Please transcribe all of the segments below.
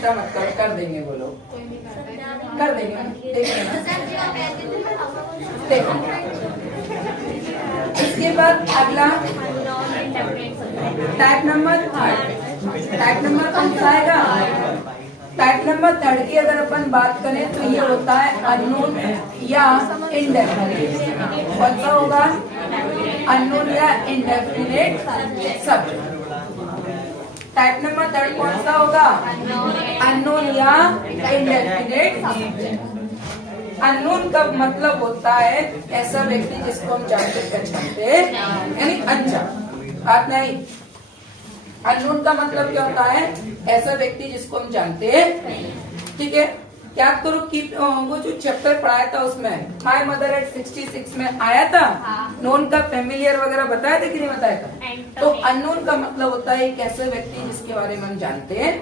चिंता मत करो, कर देंगे वो लोग, कर देंगे, देख लेना। देखो इसके बाद अगला type number third. Type number कौन सा आएगा? टाइप नंबर थर्ड की अगर अपन बात करें तो ये होता है अननोन या इंडेफिनिट। कौन सा होगा? अननोन या indefinite subject. Type number third कौन सा होगा? अननोन या इंडेफिनिट सब्जेक्ट। अननोन का मतलब होता है ऐसा व्यक्ति जिसको हम जानते पहचानते यानी अनजान। बात नहीं, अननोन का मतलब क्या होता है? ऐसा व्यक्ति जिसको हम जानते हैं। ठीक है, क्या करो कि वो जो चैप्टर पढ़ाया था उसमें माय मदर एट 66 में आया था, नोन का फेमिलियर वगैरह बताया था कि नहीं बताया था? तो अननोन का मतलब होता है एक ऐसा व्यक्ति जिसके बारे में हम जानते हैं।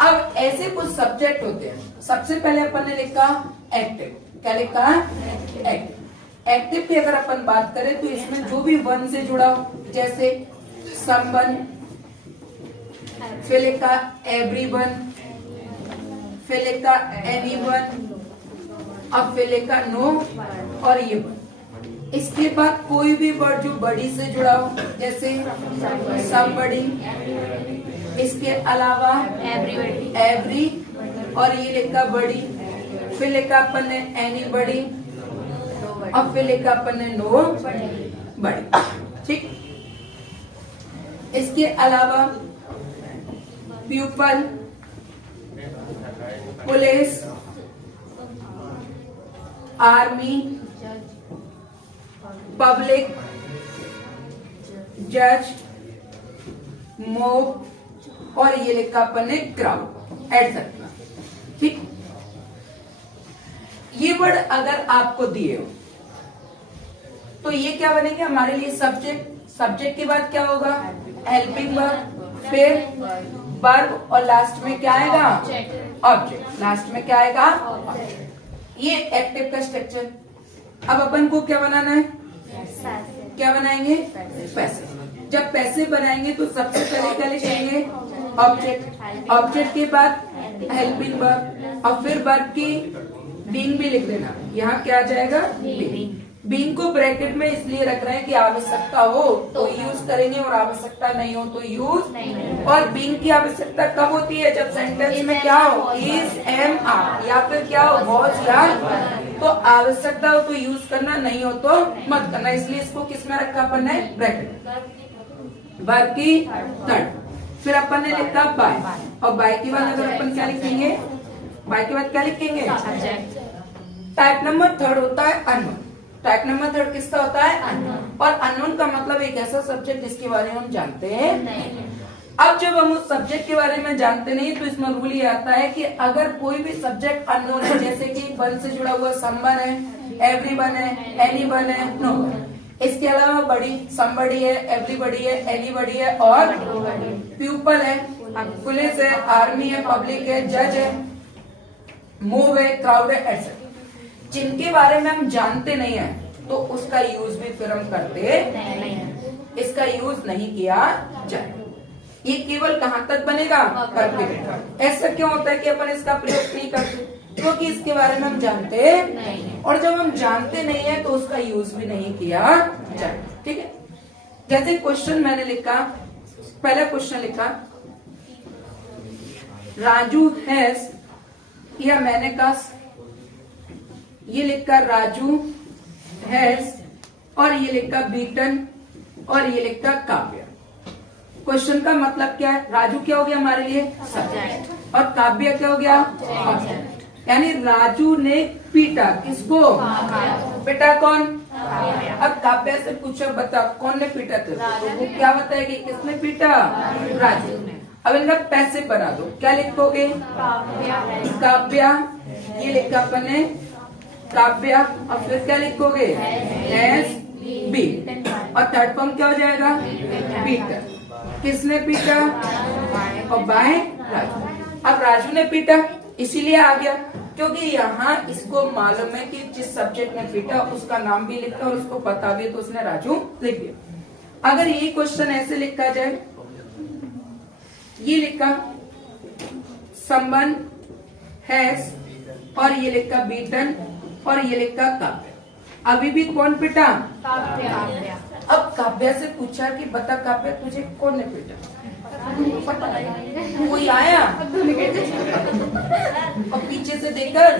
अब ऐसे कुछ सब्जेक्ट होते हैं। सबसे पहले अपन ने लिखा एक्टिव। क्या लिखा? एक्टिव। एक्टिव की अगर अपन बात करें तो इसमें जो भी वन से जुड़ा हो, जैसे समवन, फिर लिखा एवरीवन, फिर लिखा एनीवन, अब फिर लिखा नो और ये वन। इसके बाद कोई भी वर्ड जो बड़ी से जुड़ा हो, जैसे समबडी, इसके अलावा एवरी और ये लिखा बड़ी, फिर लिखा अपन ने एनीबडी और फिर लिखा अपन ने नो बड़ी। ठीक, इसके अलावा प्यूपल, पुलिस, आर्मी, पब्लिक, जज, मोब और ये लिखा अपन ने क्राउड एटसेट्रा। ठीक, ये वर्ड अगर आपको दिए हो तो ये क्या बनेंगे हमारे लिए? सब्जेक्ट। सब्जेक्ट के बाद क्या होगा? हेल्पिंग वर्ब, फिर वर्ब और लास्ट में क्या आएगा? ऑब्जेक्ट। लास्ट में क्या आएगा? ये एक्टिव का स्ट्रक्चर। अब अपन को क्या बनाना है? क्या बनाएंगे? पैसे। जब पैसे बनाएंगे तो सबसे पहले क्या लिखेंगे? ऑब्जेक्ट। ऑब्जेक्ट के बाद हेल्पिंग वर्ब और फिर वर्ब की बीइंग भी लिख देना। यहाँ क्या आ जाएगा? बीइंग। बीइंग को ब्रैकेट में इसलिए रख रहे हैं कि आवश्यकता हो तो यूज करेंगे और आवश्यकता नहीं हो तो यूज। और बीइंग की आवश्यकता कब होती है? जब सेंटेंस में क्या हो? इज, एम, आर या फिर क्या हो? वॉज या। तो आवश्यकता हो तो यूज करना, नहीं हो तो मत करना। इसलिए इसको किस में रखा अपन ने? ब्रैकेट। वर्ब की थर्ड। फिर अपन ने लिखा बाय और बाय के बाद अगर अपन क्या लिखेंगे? बाय के बाद क्या लिखेंगे? टाइप नंबर थर्ड होता है अननोन। टाइप नंबर थर्ड किसका होता है? अननोन। और अननोन का मतलब एक ऐसा सब्जेक्ट जिसके बारे में हम जानते हैं नहीं। अब जब हम उस सब्जेक्ट के बारे में जानते नहीं तो इसमें रूल ये आता है कि अगर कोई भी सब्जेक्ट अननोन है, जैसे कि वन से जुड़ा हुआ समवन है, एवरीवन है, एनीवन है, नो, इसके अलावा बड़ी समबडी है, एवरीबडी है, एनीबडी है और प्यूपल है, पुलिस है, आर्मी है, पब्लिक है, जज है, मूव है, क्राउड है, एटसेट्रा। जिनके बारे में हम जानते नहीं है तो उसका यूज भी फिर हम करते नहीं। इसका यूज नहीं किया जाए। ये केवल कहाँ तक बनेगा? वर्ब। ऐसा क्यों होता है कि अपन इसका प्रयोग नहीं करते? क्योंकि इसके बारे में हम जानते नहीं और जब हम जानते नहीं है तो उसका यूज भी नहीं किया जाए। ठीक है, जैसे क्वेश्चन मैंने लिखा, पहला क्वेश्चन लिखा राजू हैज, या मैंने कहा ये लिखा राजू हैज और ये लिखा बीटन और ये लिखा काव्य। क्वेश्चन का मतलब क्या है? राजू क्या हो गया हमारे लिए? सब्जेक्ट। और काव्य क्या हो गया? ऑब्जेक्ट। यानी राजू ने पीटा किसको? पीटा कौन? अब काव्य से पूछो बता कौन ने पीटा? तो वो क्या बताएगी किसने पीटा? राजू ने। अब इनका पैसे बना दो, क्या लिखोगे? काव्य। ये लिखा अपन ने काव्य और फिर क्या लिखोगे? एस बी और थर्ड फॉर्म क्या हो जाएगा? पीटर। किसने पीटा? और बाय राजू। अब राजू ने पीटा इसीलिए आ गया क्योंकि यहाँ इसको मालूम है कि जिस सब्जेक्ट ने पीटा उसका नाम भी लिखा और उसको पता भी, तो उसने राजू लिख दिया। अगर यही क्वेश्चन ऐसे लिखा जाए, ये लिखा संबंध, हैज, और ये लिखा बीटन, और ये लिखा काव्य। अभी भी कौन पिटा? काव्या। अब काव्या से पूछा कि बता काव्या तुझे कौन ने पीटा? पता नहीं। कोई आया और पीछे से देखकर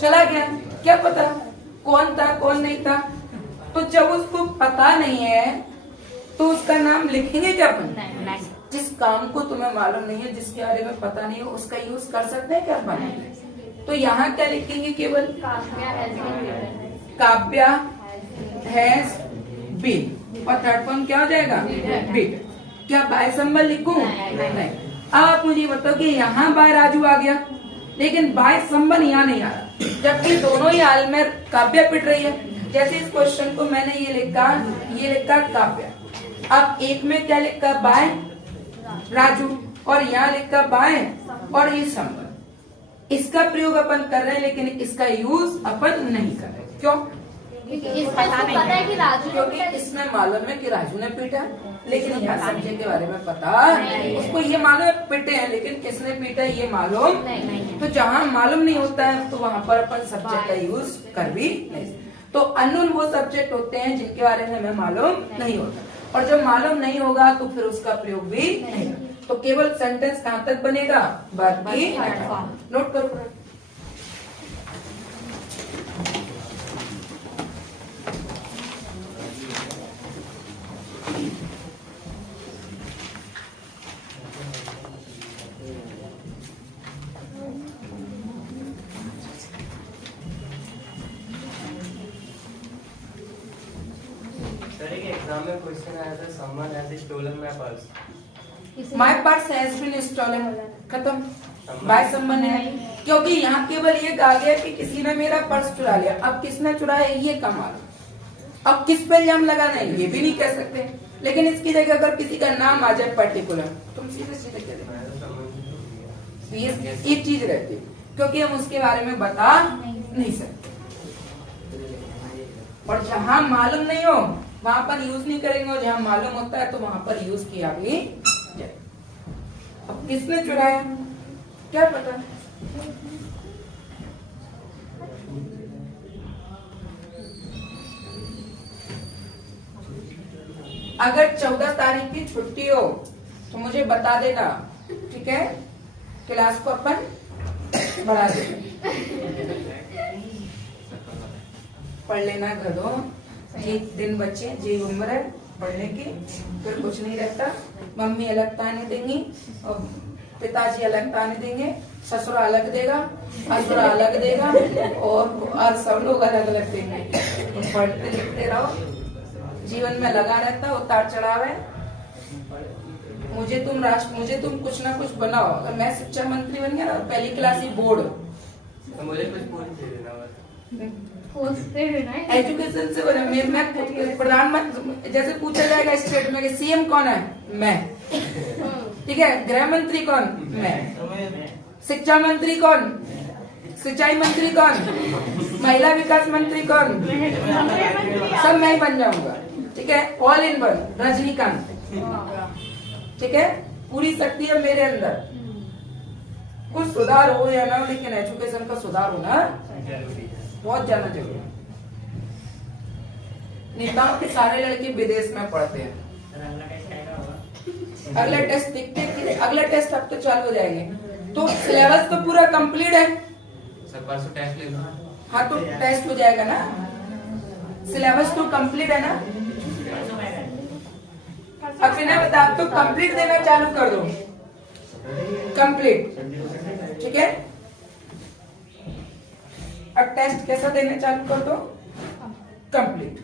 चला गया, क्या पता कौन था कौन नहीं था। तो जब उसको पता नहीं है तो उसका नाम लिखेंगे क्या अपन? नहीं। जिस काम को तुम्हें मालूम नहीं है, जिसके बारे में पता नहीं है, उसका यूज कर सकते हैं क्या अपन? तो यहाँ क्या लिखेंगे? केवल काव्या हैज बीन, और थर्ड फॉर्म क्या हो जाएगा? बीन। क्या बाय संबंध लिखूं? नहीं। आप मुझे बताओ कि यहाँ बाय राजू आ गया, लेकिन बाय संबंध यहाँ नहीं आ रहा, जबकि दोनों ही हाल में काव्या पिट रही है। जैसे इस क्वेश्चन को मैंने ये लिखा काव्या। अब एक में क्या लिखा? बाय राजू, और यहाँ लिखा बाय और ये संबंध। इसका प्रयोग अपन कर रहे हैं, लेकिन इसका यूज अपन नहीं कर रहे। क्यों? पता है कि राजू, क्योंकि इसमें मालूम है कि राजू ने पीटा, लेकिन यहाँ संजय के बारे में पता उसको ये मालूम है पिटे हैं, लेकिन किसने पीटा ये मालूम नहीं। तो जहाँ मालूम नहीं होता है तो वहाँ पर अपन सब्जेक्ट का यूज कर भी नहीं। तो अननोन वो सब्जेक्ट होते हैं जिनके बारे में हमें मालूम नहीं होता, और जब मालूम नहीं होगा तो फिर उसका प्रयोग भी नहीं। तो केवल सेंटेंस कहाँ तक बनेगा? बाकी नोट करो। एग्जाम में क्वेश्चन आया था, someone has stolen my purse। My purse has been stolen, खत्म। बाय संबंध है, क्योंकि यहाँ केवल ये कहा गया कि किसी ने मेरा पर्स चुरा लिया। अब किसने चुराया ये कमाल, अब किस पे इल्जाम लगाना है ये भी नहीं कह सकते। लेकिन इसकी जगह अगर किसी का नाम आ जाए पर्टिकुलर, तुम सीधे सीधे कह दो, ये चीज रहती है, क्योंकि हम उसके बारे में बता नहीं सकते। और जहाँ मालूम नहीं हो वहाँ पर यूज नहीं करेंगे, और जहाँ मालूम होता है तो वहाँ पर यूज किया भी जाए। अब किसने चुराया क्या पता? अगर 14 तारीख की छुट्टी हो तो मुझे बता देना, ठीक है? क्लास को अपन बढ़ा देंगे, पढ़ लेना घरों। ये दिन बच्चे जी उम्र है पढ़ने की, फिर कुछ नहीं रहता। मम्मी अलग ताने देंगी और पिताजी अलग ताने देंगे, ससुर अलग देगा, असुर अलग देगा, और सब लोग अलग अलग देंगे। तो पढ़ते लिखते रहो, जीवन में लगा रहता उतार चढ़ाव है। मुझे तुम कुछ ना कुछ बनाओ। अगर मैं शिक्षा मंत्री बन गया ना, पहली क्लास ही बोर्ड, तो मुझे कुछ पूछ दे देना एजुकेशन से बना। मैं प्रधानमंत्री, जैसे पूछा जाएगा स्टेट में कि सीएम कौन है, मैं, ठीक है? गृह मंत्री कौन, मैं। शिक्षा मंत्री कौन, सिंचाई मंत्री कौन, महिला विकास मंत्री कौन, सब मैं ही बन जाऊंगा, ठीक है? ऑल इन वन रजनीकांत, ठीक है? पूरी शक्ति है मेरे अंदर। कुछ सुधार हो या ना हो, लेकिन एजुकेशन का सुधार होना बहुत ज्यादा जरूरी है। नेताओं के सारे लड़के विदेश में पढ़ते हैं। अगला टेस्ट दिखते, अगला टेस्ट अब तो चालू हो जाएंगे, तो सिलेबस तो पूरा कंप्लीट है। सर परसों टेस्ट ले लो। हाँ तो टेस्ट हो जाएगा ना, सिलेबस तो कंप्लीट है ना। अब बिना बता, आप तो कंप्लीट देना चालू कर दो, कंप्लीट, ठीक है? अब टेस्ट कैसा देना चालू कर दो, कंप्लीट।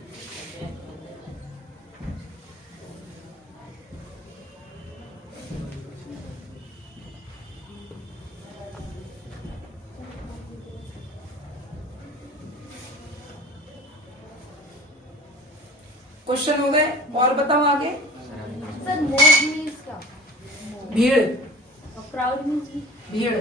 क्वेश्चन हो गए, और बताओ आगे। सर मोर मीन्स क्या? भीड़, क्राउड मीन्स भीड़।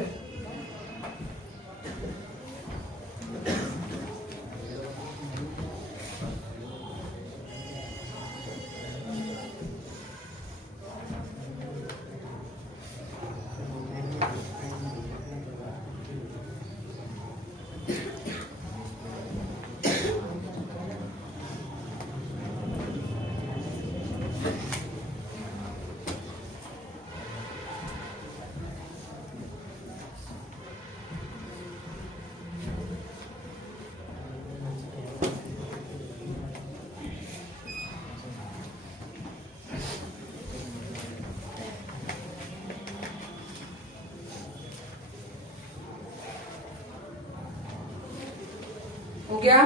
हो गया?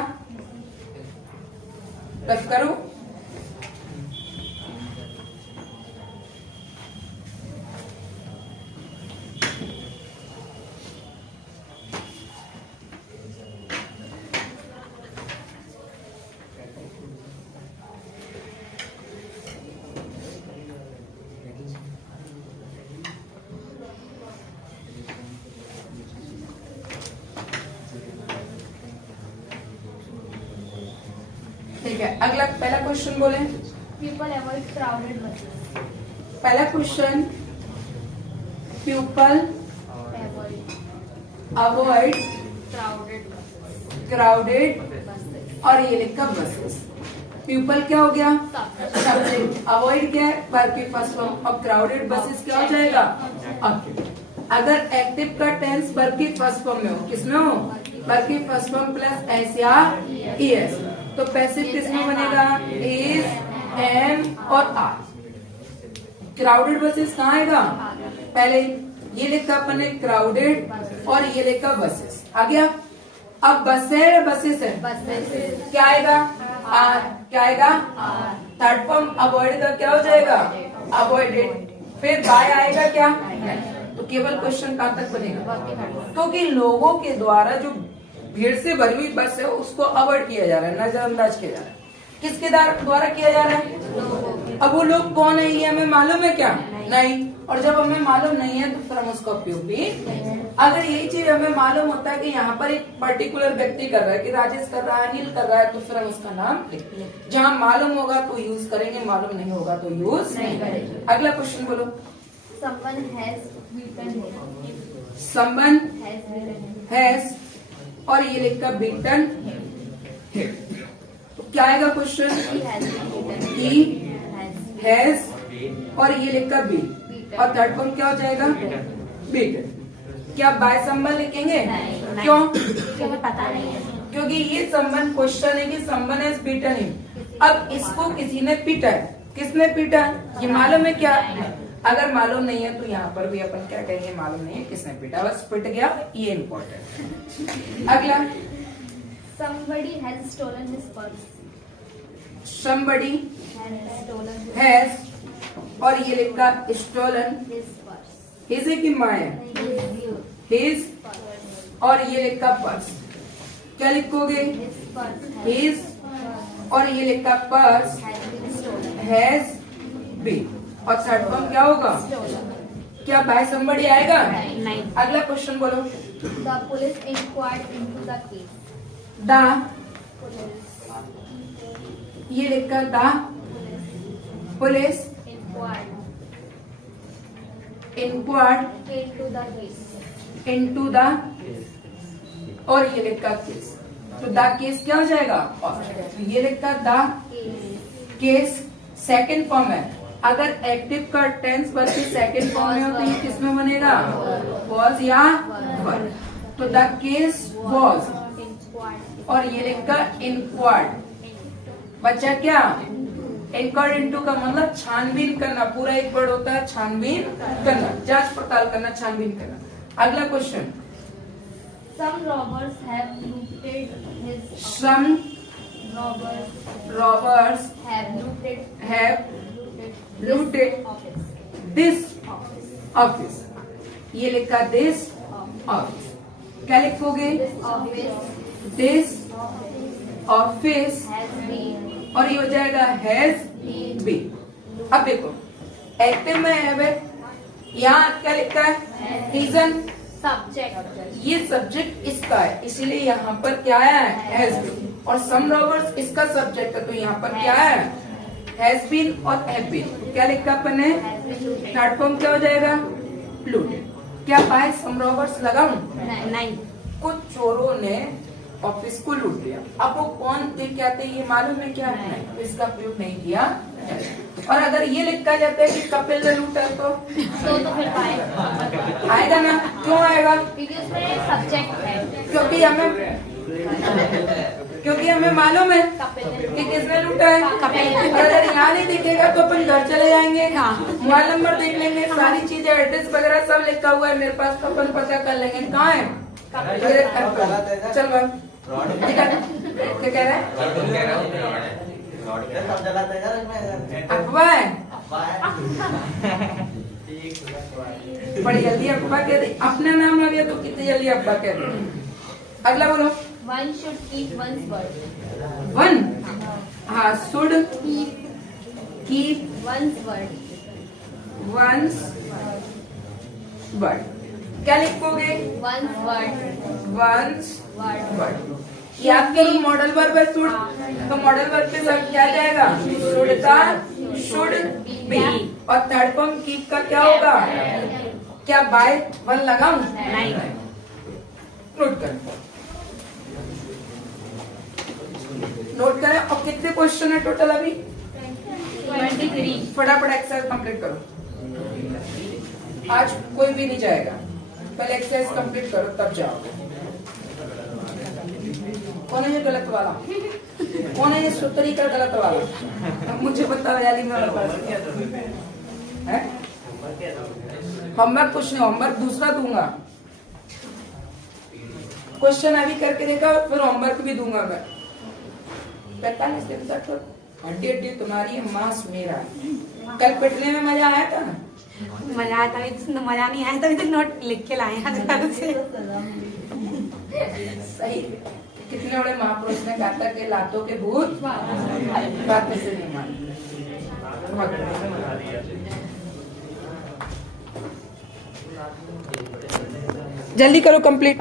टफ करो। ठीक है, अगला पहला क्वेश्चन बोले। People avoid crowded buses. पहला question, people Avoid avoid crowded buses. Crowded Buses. और ये लिखा बसेस। पीपल क्या हो गया? सब्जेक्ट। अवॉइड क्या है? वर्ब की फर्स्ट फॉर्म। और क्राउडेड बसेस क्या हो जाएगा? ऑब्जेक्ट। अगर एक्टिव का टेंस वर्ब की फर्स्ट फॉर्म में हो, किसमें हो? वर्ब की फर्स्ट फॉर्म प्लस एस या ईएस, तो पैसिव किसमें बनेगा? इज, एम और आर। क्राउडेड बसेस कहाँ आएगा? पहले ये लिखा अपन ने क्राउडेड और ये लिखा बसेस आ गया। अब बस है या बसेस है? Buses. क्या आएगा? आर। क्या आएगा? थर्ड फॉर्म अवॉइड का क्या हो जाएगा? अवॉइडेड। फिर बाय आएगा क्या? तो केवल क्वेश्चन कहाँ तक बनेगा? क्योंकि लोगों के द्वारा जो भीड़ से भरी हुई बस है उसको अवॉइड किया जा रहा है, नजरअंदाज किया जा रहा है। किसके द्वारा किया जा रहा है? अब वो लोग कौन है ये हमें मालूम है क्या? नहीं। और जब हमें मालूम नहीं है तो फिर हम उसका उपयोग भी, अगर यही चीज हमें मालूम होता है कि यहाँ पर एक पर्टिकुलर व्यक्ति कर रहा है, कि राजेश कर रहा है, अनिल कर रहा है, तो फिर हम उसका नाम लिखेंगे। जहाँ मालूम होगा तो यूज करेंगे, मालूम नहीं होगा तो यूज नहीं करेंगे। अगला क्वेश्चन बोलो। Someone has beaten him. Someone Has beaten him. Has और ये लिखा बीटन, तो क्या आएगा question? He has been beaten. He Has has और ये लिखा बी, और थर्ड फॉर्म क्या हो जाएगा? बीटन। क्या बाय संबंध लिखेंगे? नहीं। क्यों? मुझे पता नहीं है. क्योंकि ये संबंध क्वेश्चन है कि संबंध हैज बीटन हिम। अब इसको किसी ने पीटा है, किसने पीटा? ये मालूम है क्या? अगर मालूम नहीं है तो यहाँ पर भी अपन क्या कहेंगे? मालूम नहीं है किसने पीटा, बस पिट गया, ये इम्पोर्टेंट। अगला, Somebody has stolen his purse. somebody Has stolen his has और ये लिखा स्टोलन, purse. हिज है कि माय? His Purse. और ये लिखा पर्स। क्या लिखोगे? His purse has हिज और ये लिखा purse been stolen. Has been, और थर्ड फॉर्म क्या होगा? Stolen. क्या बाय somebody आएगा? नहीं. अगला क्वेश्चन बोलो। The police inquired into the case. The, Police ये लिखा the police inquired inquired into the case. Into the, और ये लिखा केस, तो द केस क्या हो जाएगा? तो ये लिखा the Case. Case second form है। अगर एक्टिव का टेंस वर्ब की सेकंड फॉर्म में हो तो ये किसमें बनेगा? वॉज या वर। तो द केस वॉज Inquired और ये लिखा इंक्वायर्ड। बच्चा क्या? इंक्वायर्ड इनटू का मतलब छानबीन करना, पूरा एक वर्ड होता है छानबीन करना, जांच पड़ताल करना, छानबीन करना। अगला question, Some robbers have looted his office. Some Robbers robbers have looted have looted looted his office. this Office. office, ये लिखा this office। क्या लिखोगे? This office this office has been और ये हो जाएगा has been। अब देखो एक्टिव में है, यहाँ क्या लिखा है? Reason, subject. ये सब्जेक्ट इसका है, इसीलिए यहाँ पर क्या है? Has been. और सम रॉबर्स इसका सब्जेक्ट है, तो यहाँ पर क्या है? हैज बीन और हैव बीन। तो क्या लिखा अपन ने? Has been looted. प्लेटफॉर्म क्या हो जाएगा? लूटेड। क्या बाय सम रॉबर्स लगाऊं? नहीं. कुछ चोरों ने ऑफिस को लूट लिया। अब वो कौन थे, क्या थे, ये मालूम है क्या? नहीं, तो इसका प्रयोग नहीं किया। और अगर ये लिखा जाता है कि कपिल ने लूटा तो तो फिर पाएगा. आएगा ना? क्यों आएगा? क्योंकि उसमें सब्जेक्ट है. क्योंकि हमें मालूम है कपिल ने कि किसने लूटा है। और अगर यहाँ नहीं दिखेगा तो अपन घर चले जाएंगे, मोबाइल नंबर देख लेंगे, सारी चीजें एड्रेस वगैरह सब लिखा हुआ है मेरे पास, तो अपन पता कर लेंगे कहाँ है। चल भाई। क्या कह रहा है? सब जलाते हैं यार इसमें। अफवाह है। अफवाह है। बड़ी जल्दी अफवाह कह दे, अपना नाम आ गया तो कितनी जल्दी अफवाह कह दे। अगला बोलो। One should keep one's word. One, हाँ, should keep One's word. One's word. क्या लिखोगे? One's word. वंस Word. वर्ड। याद करो मॉडल वर्ब है शुड, तो मॉडल वर्ब के साथ क्या जाएगा? शुड का शुड बी, और थर्ड फॉर्म कीप का क्या होगा? क्या बाय वन लगाऊं? नहीं। नोट करें, नोट करें। और कितने क्वेश्चन है टोटल अभी? 23. फटाफट एक्सरसाइज कंप्लीट करो। आज कोई भी नहीं जाएगा, पहले एक्सरसाइज कंप्लीट करो तब जाओगे। कौन है ये गलत वाला? कौन है ये सूत्री का गलत वाला? मुझे पता लगा ली मेरे पास है। होमवर्क कुछ नहीं, होमवर्क दूसरा दूंगा। क्वेश्चन अभी करके देखा, फिर होमवर्क भी दूंगा मैं। 45 दिन तक तो हड्डी हड्डी तुम्हारी है, मांस मेरा है। कल पिटने में मजा आया था ना? मजा आया था, तो मजा नहीं आया था, तो नोट लिख के लाए हैं घर से। सही। कितने बड़े महापुरुष ने कहा था कि लातों के भूत बातें से नहीं मानते। जल्दी करो कंप्लीट।